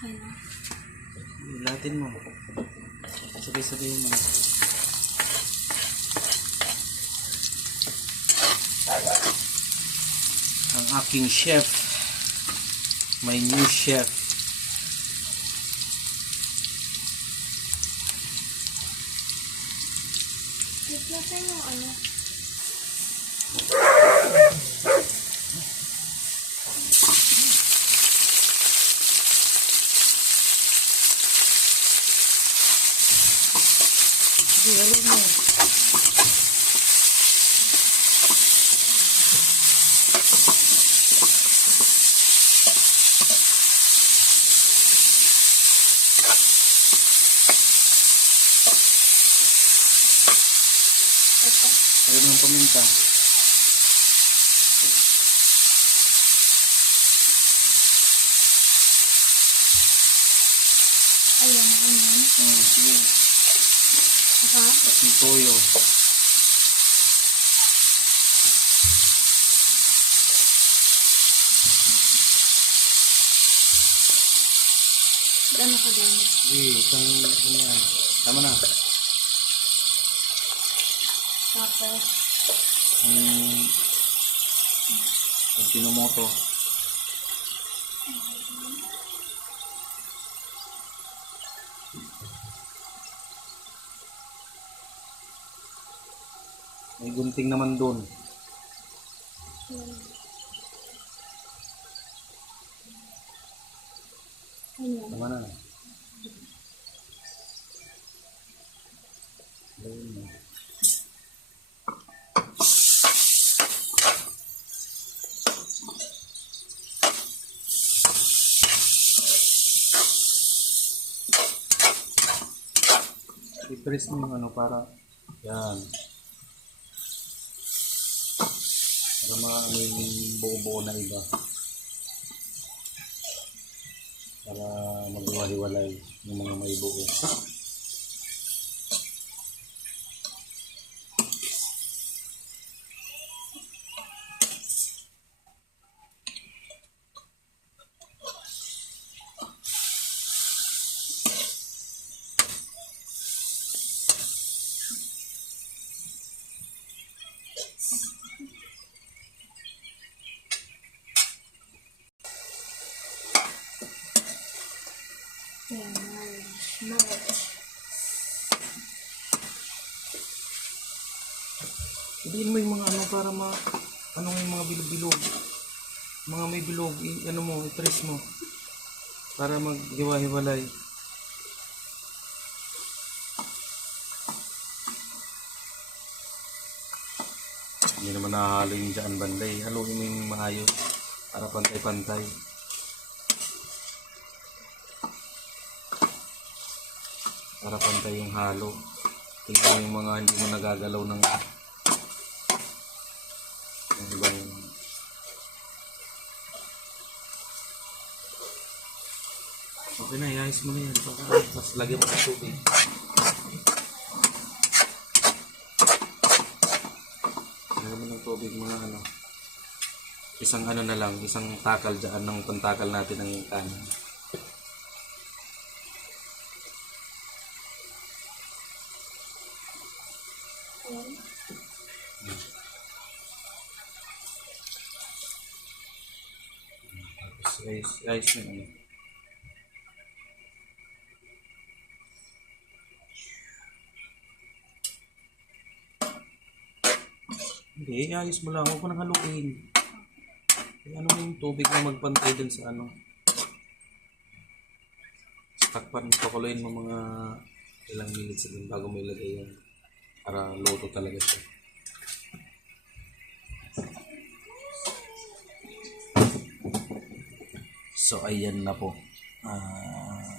Ano? Latin mo. Sabay-sabayin mo. Ang aking chef. My new chef. Iplasan yung ano. Sige, halin mo. Halin mo ng paminta. Ayan, ayan. Sige. Saka? Yung toyo. Ano ka dami? Sige, isang ano yan. Tama na. Tapos, Ajinomoto. May gunting naman doon. ano? Tama na. Ayun na. I-press mo yung ano para yan. Para maano yung buo-buo na iba. Para maghiwa-hiwalay yung mga may buo. Ayan, marriage. Sabihin mo yung mga ano para ano yung mga bilog-bilog. Mga may bilog, ano mo, i-press mo. Para maghiwa-hiwalay. Hindi naman nakahalo yung dyan banday. Haluin mo yung maayos para pantay-pantay. Para pantay yung halo. Tingnan yung mga hindi mo nagagalaw ng ibang okay na, iayos mo na yan. Tapos lagyan mo ng tubig. Lagyan mo ng tubig mga ano. Isang ano na lang, isang takal dyan ng pantakal natin ng kanan. Tapos iayos mo ano. Hindi, iayos mo lang. Huwag mo nang haluin. Ano mo yung tubig na magpantay dun sa ano. Takpan, pakuluin mo mga ilang minutes din bago mo ilagay yan. Para luto talaga siya. So ayan na po.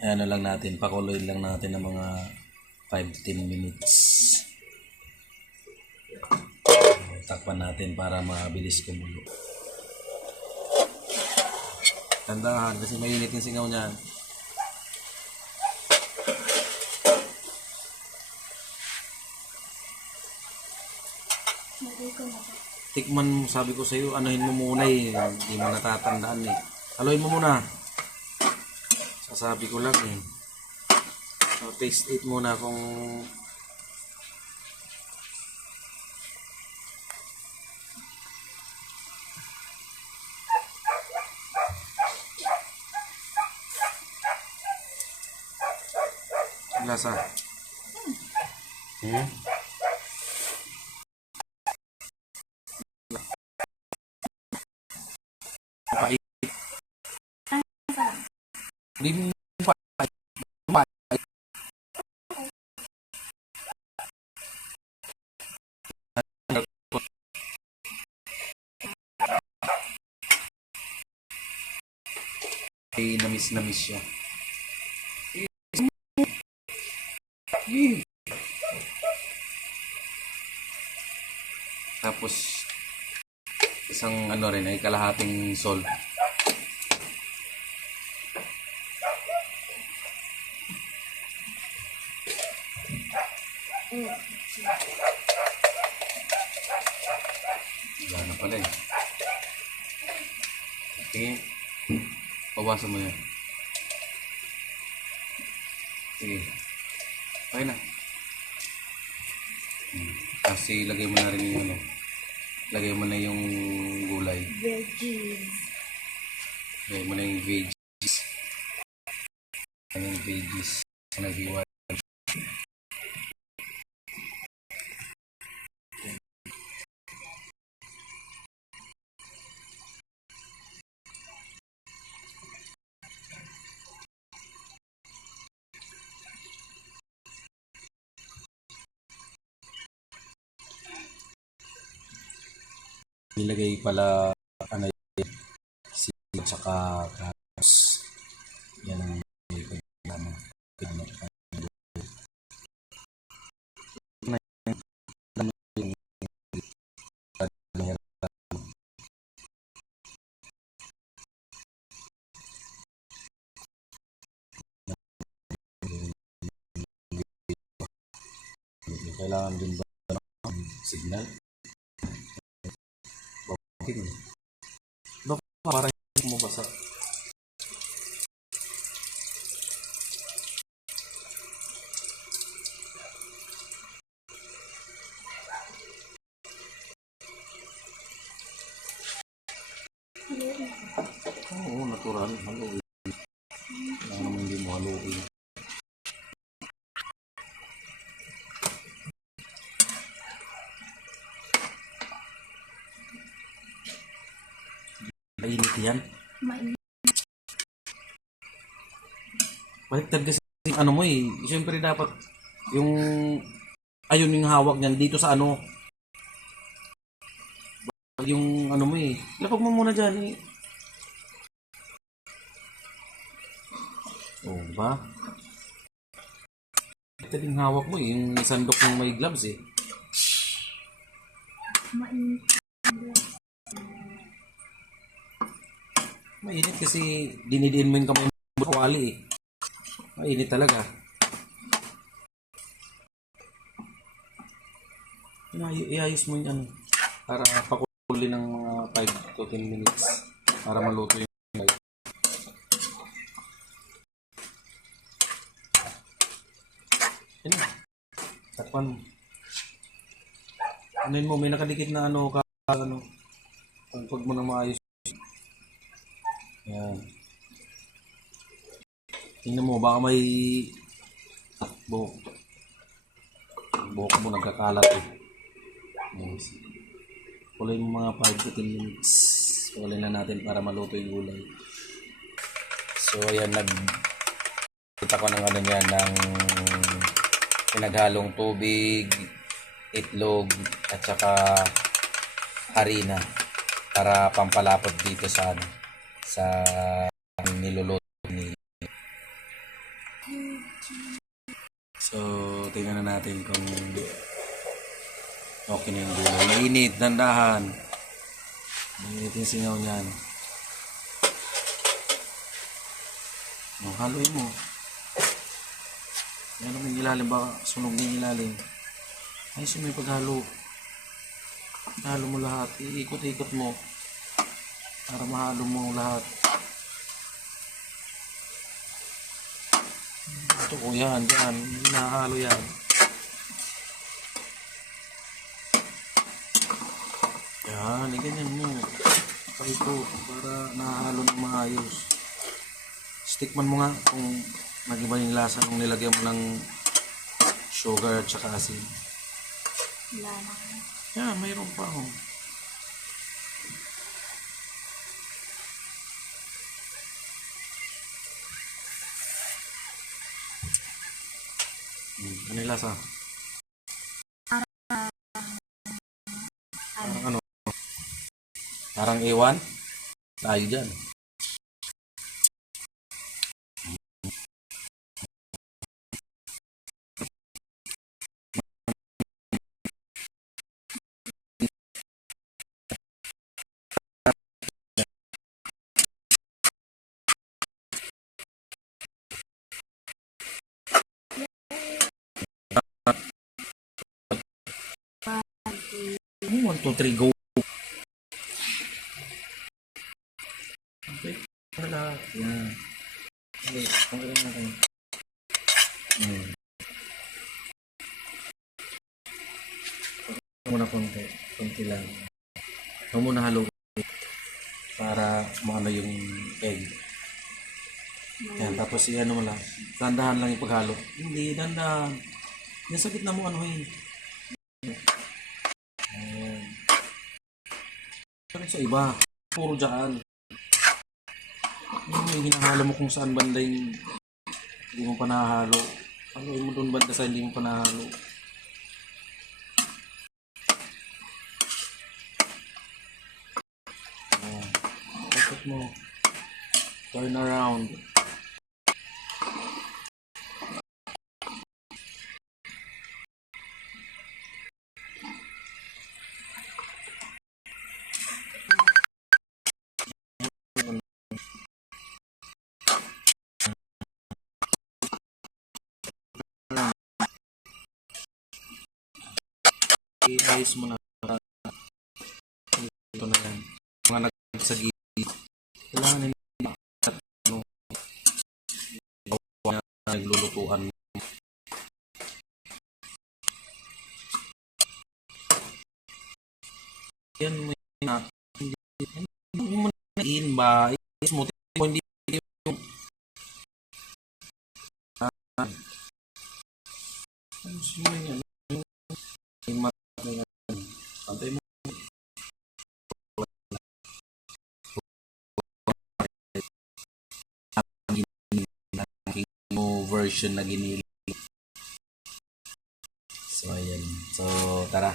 Ayan na lang natin. Pakuluin lang natin ng mga 5-10 minutes. Takpan natin para mabilis kumulo. Tandaan kasi mainit yung singaw niyan. Tikman, sabi ko sa iyo, anuhin mo muna eh. Hindi mo natatandaan eh. Haluin mo muna. Kasabi ko lang eh. So, taste it muna kung ang lasa. Hmm? Pait. Hindi mo pait. Pait. Ay, namis siya. Tapos isang ano rin ay kalahating sol. Wala na pala eh. Sige. Pawasan mo yan. Sige. Okay na. Tapos ilagay mo na rin yung ano. Lagay mo na yung gulay. Veggies. Lagay mo na yung veggies. Yung veggies. Naghiwa. Ilagay pala ano yun, sili at saka tapos yan ang naman. Kailangan din ba ng signal? Bakit? Bakit parang bumabasa? Oo, natural. Haluin. Kaya naman hindi mo haluin. Mainit yan. Mainit. Baliktad kasi ano mo eh. Siyempre dapat yung ayun yung hawak niyan dito sa ano. Yung ano mo eh. Lapag mo muna dyan eh. Oo ba? Baliktad yung hawak mo eh. Yung sandok ng may gloves eh. Mainit. Mainit kasi dinidiin mo yung kamay mo sa kawali eh. Mainit talaga. Iayos mo yung ano. Para pakulin ng mga 5 to 10 minutes. Para maluto yung gulay. Yan. Takpan mo. Anuin mo. May nakadikit na ano. Ano. Pag mo na maayos. Yan. Tingnan mo, baka may buhok. Buhok mo nagkakalat eh. Yes. Kulay mo mga 5 to 10 minutes. Kulay na natin para maluto yung gulay. So ayan, kita ko ng ano niya, ng pinaghalong tubig, itlog, at saka harina para pampalapot dito sa ano, sa niluluto ni. So, tingnan na natin kung okay na yung gulay. Mainit, dandahan. Mainit yung singaw niyan. Haluin mo. Yan naman yung ilalim, baka sunog na yung ilalim. Ayos yung may paghalo. Halo mo lahat. Iikot-ikot mo. Para mahalo mo lahat. Ito, yan, yan. Hinahalo yan. Yan, ganyan mo. Pa ito, para nahalo ng maayos. Stickman mo nga kung nag-iba yung lasa nung nilagyan mo ng sugar at saka asin. Wala na. Yan, mayroon pa ako. Ano yung lasa? Parang ano? Parang ewan? Tayo dyan. Oh, 1, 2, 3, go. Okay. Wala. Yan. Okay. Okay lang natin. Muna konti. Konti lang. Huwag muna halo para maano yung egg. Yan. Tapos ano mo lang. Dandahan lang yung paghalo. Hindi, dandahan. Yan sa gitna mo anuhin. Ayan. Pero sa iba, puro dyan. Yung hinahalo mo kung saan banda yung hindi mo pa nahalo. Haluin mo doon banda sa hindi mo pa nahalo. Ikot mo. Turn around. I-ayos mo na. Ito na yan. Mga nagsagit. Kailangan na ano, naglulutuan mo. Yan mo na. Hindi mo na ba? I-ayos mo. Hindi yung pantay mo. Version na ginili. So, ayan. So, tara.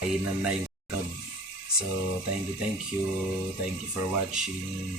Kainan na yung code. So, thank you. Thank you for watching.